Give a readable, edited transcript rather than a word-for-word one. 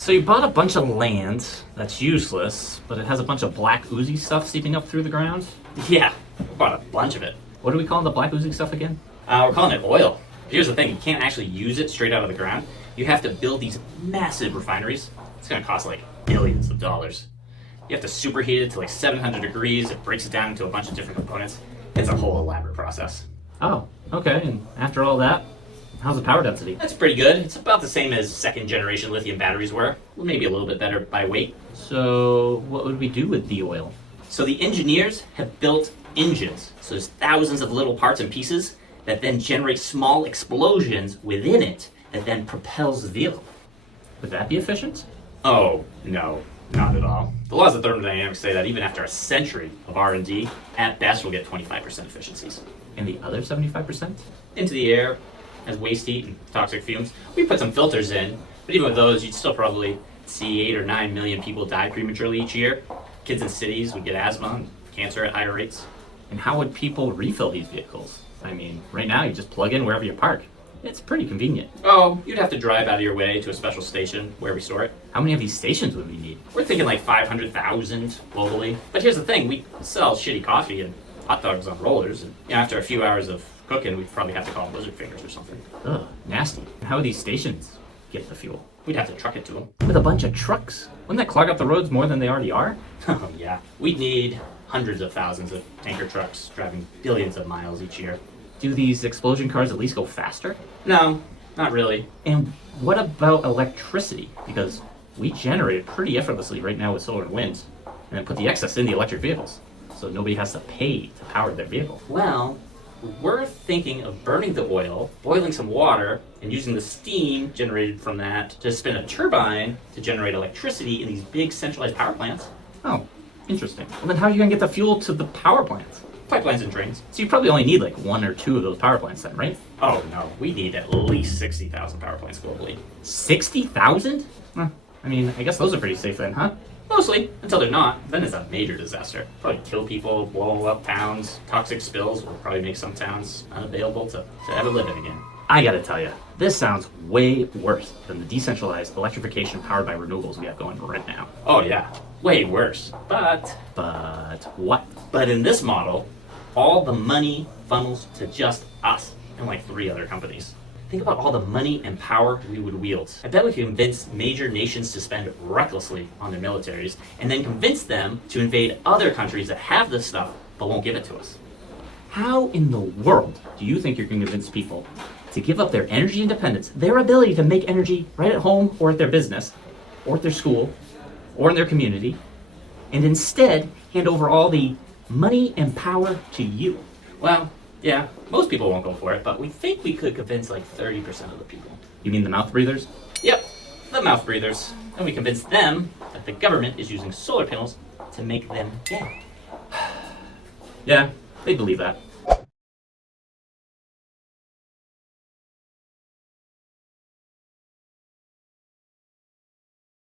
So you bought a bunch of land that's useless, but it has a bunch of black oozy stuff seeping up through the ground? Yeah, we bought a bunch of it. What are we calling the black oozy stuff again? We're calling it oil. Here's the thing, you can't actually use it straight out of the ground. You have to build these massive refineries. It's gonna cost like billions of dollars. You have to superheat it to like 700 degrees. It breaks it down into a bunch of different components. It's a whole elaborate process. Oh, okay, and after all that, how's the power density? That's pretty good. It's about the same as second generation lithium batteries were. Maybe a little bit better by weight. So what would we do with the oil? So the engineers have built engines. So there's thousands of little parts and pieces that then generate small explosions within it that then propels the vehicle. Would that be efficient? Oh, no, not at all. The laws of thermodynamics say that even after a century of R&D, at best we'll get 25% efficiencies. And the other 75%? Into the air as waste heat and toxic fumes. We put some filters in, but even with those, you'd still probably see 8 or 9 million people die prematurely each year. Kids in cities would get asthma and cancer at higher rates. And how would people refill these vehicles? I mean, right now you just plug in wherever you park. It's pretty convenient. Oh, you'd have to drive out of your way to a special station where we store it. How many of these stations would we need? We're thinking like 500,000 globally. But here's the thing, we sell shitty coffee and hot dogs on rollers. And after a few hours of cooking, we'd probably have to call them lizard fingers or something. Ugh, nasty. And how would these stations get the fuel? We'd have to truck it to them. With a bunch of trucks? Wouldn't that clog up the roads more than they already are? Oh yeah. We'd need hundreds of thousands of tanker trucks driving billions of miles each year. Do these explosion cars at least go faster? No, not really. And what about electricity? Because we generate it pretty effortlessly right now with solar and wind, and then put the excess in the electric vehicles, so nobody has to pay to power their vehicle. Well, we're thinking of burning the oil, boiling some water, and using the steam generated from that to spin a turbine to generate electricity in these big centralized power plants. Oh, interesting. Well, then how are you gonna get the fuel to the power plants? Pipelines and trains. So you probably only need like 1 or 2 of those power plants then, right? Oh no, we need at least 60,000 power plants globally. 60,000? I mean, I guess those are pretty safe then, huh? Mostly, until they're not. Then it's a major disaster. Probably kill people, blow up towns. Toxic spills will probably make some towns unavailable to ever live in again. I gotta tell you, this sounds way worse than the decentralized electrification powered by renewables we have going right now. Oh yeah, way worse. But What? But in this model, all the money funnels to just us and like 3 other companies. Think about all the money and power we would wield. I bet we could convince major nations to spend recklessly on their militaries and then convince them to invade other countries that have this stuff but won't give it to us. How in the world do you think you're going to convince people to give up their energy independence, their ability to make energy right at home or at their business, or at their school, or in their community, and instead hand over all the money and power to you? Well, yeah, most people won't go for it, but we think we could convince like 30% of the people. You mean the mouth breathers? Yep, the mouth breathers. And we convince them that the government is using solar panels to make them gay. Yeah, they believe that.